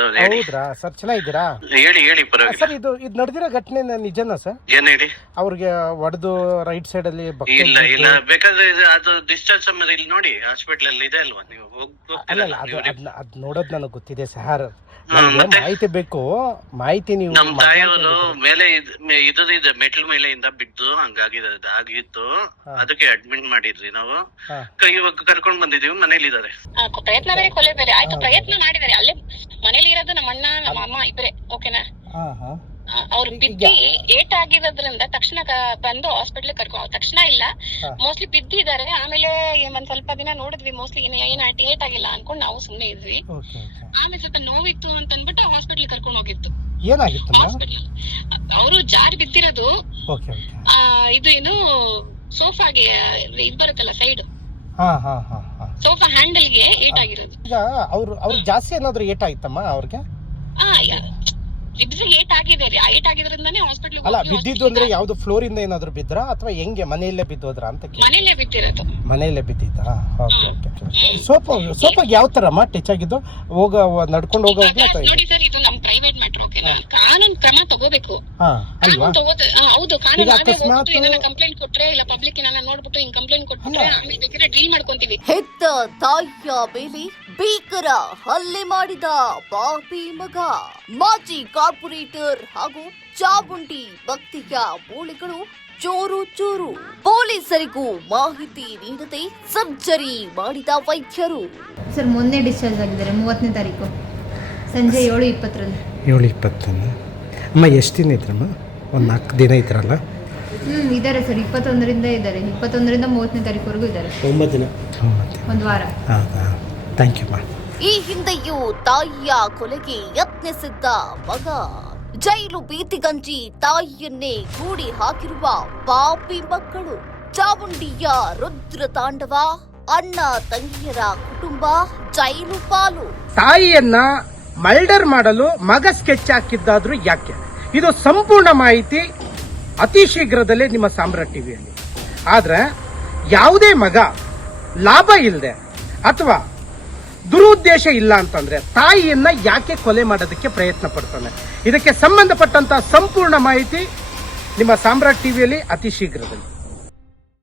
ಹೌದ್ರಾ ಸರ್, ಚೆನ್ನಾಗಿದ್ದೀರಾ? ಹೇಳಿ ಪರವಾಗಿಲ್ಲ ಸರ್, ಇದು ನಡೆದಿರೋ ಘಟನೆ ನಿಜನಾ ಸರ್? ಏನ್ ಹೇಳಿ. ಅವ್ರಿಗೆ ಹೊಡೆದು ರೈಟ್ ಸೈಡ್ ಅಲ್ಲಿ ಇಲ್ಲ ಬೇಕಾದ್ರೆ ಅದು ಡಿಸ್ಚಾರ್ಜ್ ಸಮಯ ಇಲ್ಲಿ ನೋಡಿ ಹಾಸ್ಪಿಟಲ್ ಅಲ್ಲಿ ಇದೆ ಅಲ್ವಾ, ನೀವು ಅಲ್ಲ ಅದ್ ನೋಡೋದ್ ನನಗೆ ಗೊತ್ತಿದೆ ಸರ್. ಮಾಹಿತಿ ಬೇಕು, ಮಾಹಿತಿ ನೀವು. ನಮ್ ತಾಯಿಯವರು ಮೇಲೆ ಇದೆ ಮೆಟ್ಲ್ ಮೇಲೆಯಿಂದ ಬಿದ್ದು ಹಂಗಾಗಿದೆ, ಆಗಿತ್ತು. ಅದಕ್ಕೆ ಅಡ್ಮಿಟ್ ಮಾಡಿದ್ರಿ ನಾವು. ಇವಾಗ ಕರ್ಕೊಂಡ್ ಬಂದಿದೀವಿ, ಮನೇಲಿ ಇದಾರೆ. ಪ್ರಯತ್ನ ಬೇರೆ ಕೊಲೆ ಬೇರೆ ಆಯ್ತು. ಪ್ರಯತ್ನ ಮಾಡಿದಾರೆ, ಅಲ್ಲೇ ಮನೇಲಿ ಇರೋದು ನಮ್ಮ ಅಣ್ಣ ನಮ್ಮ ಅಮ್ಮ ಇಬ್ಬರೇ. ಓಕೆನಾ? ಅವ್ರು ಬಿದ್ದಿ ಏಟ್ ಆಗಿರೋದ್ರಿಂದ ತಕ್ಷಣ ಬಂದು ಹಾಸ್ಪಿಟ್ಲ್ ತಕ್ಷಣ ಇಲ್ಲ, ಮೋಸ್ಟ್ಲಿ ಬಿದ್ದಿದ್ದಾರೆ. ಆಮೇಲೆ ಒಂದ್ ಸ್ವಲ್ಪ ದಿನ ನೋಡಿದ್ವಿ, ಮೋಸ್ಟ್ಲಿ ಏನ್ ಏಟ್ ಆಗಿಲ್ಲ ಅನ್ಕೊಂಡ್ ನಾವು ಸುಮ್ನೆ ಇದ್ವಿ. ಆಮೇಲೆ ಸ್ವಲ್ಪ ನೋವಿತ್ತು ಅಂತ ಅನ್ಬಿಟ್ಟು ಹಾಸ್ಪಿಟ್ಲ್ ಕರ್ಕೊಂಡ್ ಹೋಗಿತ್ತು. ಹಾಸ್ಪಿಟ್ಲ್ ಅವರು ಜಾರಿ ಬಿದ್ದಿರೋದು. ಇದು ಏನು ಸೋಫಾಗೆ ಇದು ಬರುತ್ತಲ್ಲ ಸೈಡ್, ಸೋಫಾ ಹ್ಯಾಂಡಲ್ಗೆ ಏಟ್ ಆಗಿರೋದು. ಈಗ ಅವ್ರು ಜಾಸ್ತಿ ಏನಾದ್ರು ಏಟ್ ಆಯ್ತಮ್ಮ ಅವ್ರಿಗೆ? ಏಟ್ ಆಗಿದೆ, ಏಟ್ ಆಗಿದ್ರಿಂದಾನೇ ಹಾಸ್ಪಿಟಲ್. ಅಲ್ಲ, ಬಿದ್ದಿದ್ದು ಅಂದ್ರೆ ಯಾವ್ದು ಫ್ಲೋರ್ ಇಂದ ಏನಾದ್ರು ಬಿದ್ರಾ ಅಥವಾ ಹೆಂಗೆ ಮನೆಯಲ್ಲೇ ಬಿದ್ದೋದ್ರ ಅಂತ? ಮನೆಯಲ್ಲೇ ಬಿದ್ದಿರೋದು. ಮನೆಯಲ್ಲೇ ಬಿದ್ದಿದ್ದಾ? ಸೋಫಾಗೆ ಯಾವ ತರ ಟಚ್ ಆಗಿದ್ದು? ನಡ್ಕೊಂಡು ಹೋಗೋ ನೋಡಿ ಸರ್, ಇದು ನಮ್ ಪ್ರೈವೇಟ್ ಮ್ಯಾಟರ್. ಓಕೆನಾ? ಕಾನೂನು ಕ್ರಮ ತಗೋಬೇಕು. ಹೌದು, ಕಾನೂನು ಕಂಪ್ಲೇಂಟ್ ಕೊಟ್ರೆ ಇಲ್ಲ ಪಬ್ಲಿಕ್ ನೋಡ್ಬಿಟ್ಟು ಹಿಂಗ್ ಕಂಪ್ಲೇಂಟ್ ಕೊಟ್ರೆ ಆಮೇಲೆ ಬೇಕಾದ್ರೆ ಡೀಲ್ ಮಾಡ್ಕೊಂತೀವಿ. ಹೆತ್ತ ತಾಯಿಯ ಮೇಲೆ ಭೀಕರ ಹಲ್ಲೆ ಮಾಡಿದ ಪಾಪಿ ಮಗ. ಮಾಜಿ ಕಾರ್ಪೊರೇಟರ್ ಹಾಗೂ ಚಾಮುಂಡಿ ಭಕ್ತಿಯ ಮೂಳೆಗಳು ಚೂರು ಚೂರು. ಪೊಲೀಸರಿಗೂ ಮಾಹಿತಿ ನೀಡದೆ ಸರ್ಜರಿ ಮಾಡಿದ ವೈದ್ಯರು. ಸರ್, ಮೊನ್ನೆ ಡಿಸ್ಚಾರ್ಜ್ ಆಗಿದ್ದಾರೆ 30ನೇ ತಾರೀಕು ಸಂಜೆ 7:20. 7:20. ಅಮ್ಮ ಎಷ್ಟು ದಿನ ಇದ್ರಮ್ಮ? ಒಂದು 4 ದಿನ ಇದ್ರಲ್ಲ? ಇದ್ದಾರೆ ಸರ್, 21ರಿಂದ ಇದ್ದಾರೆ. 21ರಿಂದ 30ನೇ ತಾರೀಕುವರೆಗೂ ಇದ್ದಾರೆ. 9 ದಿನ, ಒಂದು ವಾರ. ಹೌದಾ? Thank you. ಈ ಹಿಂದೆಯೂ ತಾಯಿಯ ಕೊಲೆಗೆ ಯತ್ನಿಸಿದ್ದ ಮಗ, ಜೈಲು ಭೀತಿಗಂಜಿ ತಾಯಿಯನ್ನೇ ಕೂಡಿ ಹಾಕಿರುವ ಪಾಪಿ ಮಕ್ಕಳು. ಚಾಮುಂಡಿಯ ರುದ್ರ ತಾಂಡವ, ಅಣ್ಣ ತಂಗಿಯರ ಕುಟುಂಬ ಜೈಲು ಪಾಲು. ತಾಯಿಯನ್ನ ಮರ್ಡರ್ ಮಾಡಲು ಮಗ ಸ್ಕೆಚ್ ಹಾಕಿದ್ದಾದ್ರೂ ಯಾಕೆ? ಇದು ಸಂಪೂರ್ಣ ಮಾಹಿತಿ ಅತಿ ಶೀಘ್ರದಲ್ಲೇ ನಿಮ್ಮ ಸಾಮ್ರಾಟ್ ಟಿವಿಯಲ್ಲಿ. ಆದ್ರೆ ಯಾವುದೇ ಮಗ ಲಾಭ ಇಲ್ಲದೆ ಅಥವಾ ದುರುದ್ದೇಶ ಇಲ್ಲ ಅಂತಂದ್ರೆ ತಾಯಿಯನ್ನ ಯಾಕೆ ಕೊಲೆ ಮಾಡೋದಕ್ಕೆ ಪ್ರಯತ್ನ ಪಡ್ತಾನೆ? ಇದಕ್ಕೆ ಸಂಬಂಧಪಟ್ಟಂತ ಸಂಪೂರ್ಣ ಮಾಹಿತಿ ನಿಮ್ಮ ಸಾಮ್ರಾಟ್ ಟಿವಿಯಲ್ಲಿ ಅತಿ ಶೀಘ್ರದಲ್ಲಿ.